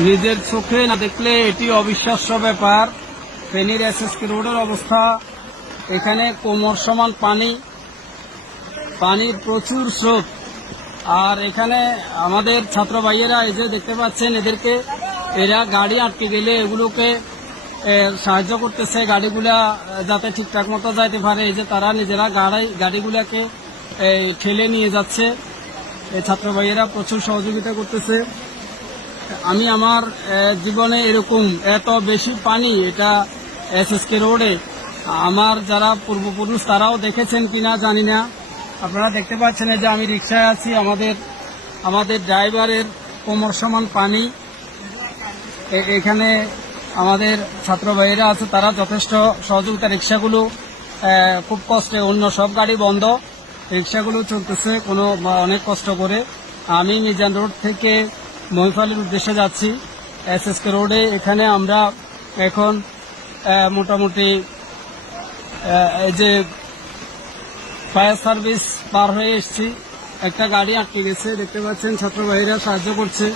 নিজের চোখে না দেখলে এটি অবিশ্বাস্য ব্যাপার। ফেনীর এসএসকে রোডের অবস্থা, এখানে কোমর সমান পানি, পানির প্রচুর স্রোত। আর এখানে আমাদের ছাত্র ভাইয়েরা এই যে দেখতে পাচ্ছেন, এরা গাড়ি আটকে গেলে এগুলোকে সাহায্য করতেছে, গাড়িগুলা যাতে ঠিকঠাক মতো যাইতে পারে। এই যে তারা নিজেরা গাড়িগুলাকে ঠেলে নিয়ে যাচ্ছে, এই ছাত্র ভাইয়েরা প্রচুর সহযোগিতা করতেছে। আমি আমার জীবনে এরকম এত বেশি পানি এটা এসএসকে রোডে আমার যারা পূর্বপুরুষ তারাও দেখেছেন কিনা জানি না। আপনারা দেখতে পাচ্ছেন যে আমি রিকশায় আছি, আমাদের ড্রাইভারের কোমর সমান পানি। এখানে আমাদের ছাত্র ভাইয়েরা আছে, তারা যথেষ্ট সহযোগিতা। রিক্সাগুলো খুব কষ্টে, অন্য সব গাড়ি বন্ধ, রিক্সাগুলো চলতেছে অনেক কষ্ট করে। আমি মিজান রোড থেকে মহিফালের উদ্দেশ্যে যাচ্ছি এসএসকে রোডে। এখানে আমরা এখন মোটামুটি এই যে ফায়ার সার্ভিস পার হয়ে এসেছি। একটা গাড়ি আটকে গেছে, দেখতে পাচ্ছেন ছাত্র ভাইয়েরা সাহায্য করছে।